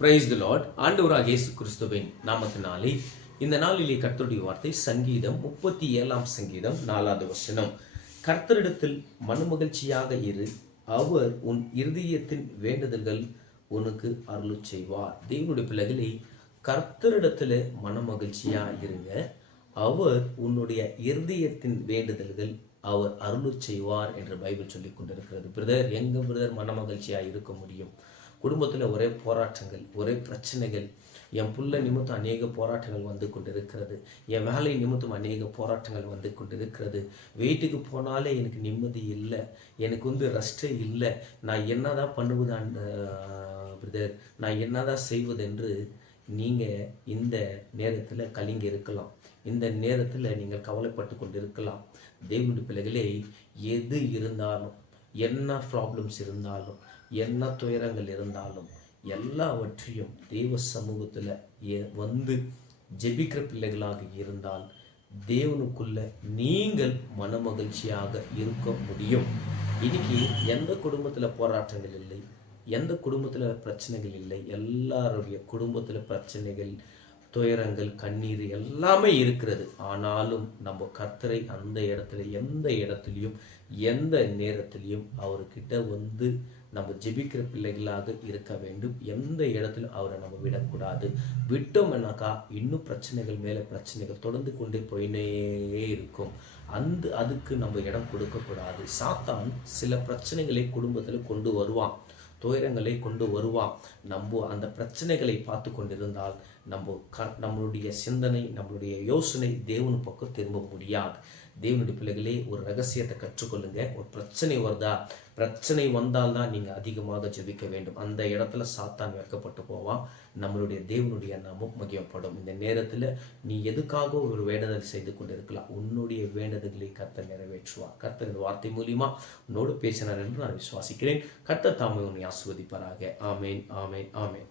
Praise the Lord. ஆண்டவராகிய இயேசு கிறிஸ்துவின் நாமத்தினாலே இந்த நாளிலே கர்த்தருடைய வார்த்தை சங்கீதம் 37 சங்கீதம் 4வது வசனம். கர்த்தரிடத்தில் மனமகிழ்ச்சியாக இரு, அவர் உன் இருதயத்தின் வேண்டுதல்கள் உனக்கு அருள் செய்வார். தேவனுடைய பிள்ளைகளை கர்த்தரிடத்தில் மனமகிழ்ச்சியா இருங்க, அவர் உன்னுடைய இருதயத்தின் வேண்டுதல்கள் அவர் அருள் செய்வார் என்று பைபிள் சொல்லி கொண்டிருக்கிறது. பிரதர், எங்க பிரதர் மனமகிழ்ச்சியா இருக்க முடியும்? குடும்பத்தில் ஒரே போராட்டங்கள், ஒரே பிரச்சனைகள். என் புள்ள நிமித்தம் அநேக போராட்டங்கள் வந்து கொண்டிருக்கிறது. என் வேலை நிமித்தம் அநேக போராட்டங்கள் வந்து கொண்டிருக்கிறது. வீட்டுக்கு போனாலே எனக்கு நிம்மதி இல்லை, எனக்கு ரெஸ்டே இல்லை. நான் என்னதான் பண்ணுவது அந்த பிரதர், நான் என்னதான் செய்வது என்று நீங்கள் இந்த நேரத்தில் கலங்கி இருக்கலாம். இந்த நேரத்தில் நீங்கள் கவலைப்பட்டு கொண்டிருக்கலாம். தேவனுடைய பிள்ளைகளே, எது இருந்தாலும், என்ன ப்ராப்ளம்ஸ் இருந்தாலும், என்ன துயரங்கள் இருந்தாலும், எல்லாவற்றையும் தெய்வ சமூகத்தில் வந்து ஜெபிக்கிற பிள்ளைகளாக இருந்தால் தேவனுக்குள்ள நீங்கள் மனமகிழ்ச்சியாக இருக்க முடியும். இன்னைக்கு எந்த குடும்பத்தில் போராட்டங்கள் இல்லை, எந்த குடும்பத்தில் பிரச்சனைகள் இல்லை. எல்லாருடைய குடும்பத்தில் பிரச்சனைகள், துயரங்கள், கண்ணீர் எல்லாமே இருக்கிறது. ஆனாலும் நம்ம கர்த்தரை அந்த இடத்துல, எந்த இடத்துலையும், எந்த நேரத்திலையும் அவர்கிட்ட வந்து நம்ம ஜெபிக்கிற பிள்ளைகளாக இருக்க வேண்டும். எந்த இடத்துல அவரை நம்ம விடக்கூடாது. விட்டோம்னாக்கா இன்னும் பிரச்சனைகள் மேலே பிரச்சனைகள் தொடர்ந்து கொண்டே போயினே இருக்கும். அதுக்கு நம்ம இடம் கொடுக்கக்கூடாது. சாத்தான் சில பிரச்சனைகளை குடும்பத்தில் கொண்டு வருவான், துயரங்களை கொண்டு வருவான். நம்ம அந்த பிரச்சனைகளை பார்த்து கொண்டிருந்தால் நம்மளுடைய சிந்தனை, நம்மளுடைய யோசனை தேவனு பக்கம் திரும்ப முடியாது. தேவனுடைய பிள்ளைகளே, ஒரு ரகசியத்தை கற்றுக்கொள்ளுங்க. ஒரு பிரச்சனை வருதா, பிரச்சனை வந்தால்தான் நீங்கள் அதிகமாக ஜெபிக்க வேண்டும். அந்த இடத்துல சாத்தான் வைக்கப்பட்டு போவான். நம்மளுடைய தேவனுடைய நாமம் மகிமைப்படும். இந்த நேரத்தில் நீ எதுக்காக ஒரு வேண்டுதல் செய்து கொண்டு இருக்கலாம். உன்னுடைய வேண்டுதல்களை கர்த்தர் நிறைவேற்றுவார். கர்த்தர் இந்த வார்த்தை மூலியமா உன்னோடு பேசினார் என்று நான் விசுவாசிக்கிறேன். கர்த்தர் தாமே உன்னை ஆசீர்வதிப்பாராக. ஆமேன், ஆமேன், ஆமேன்.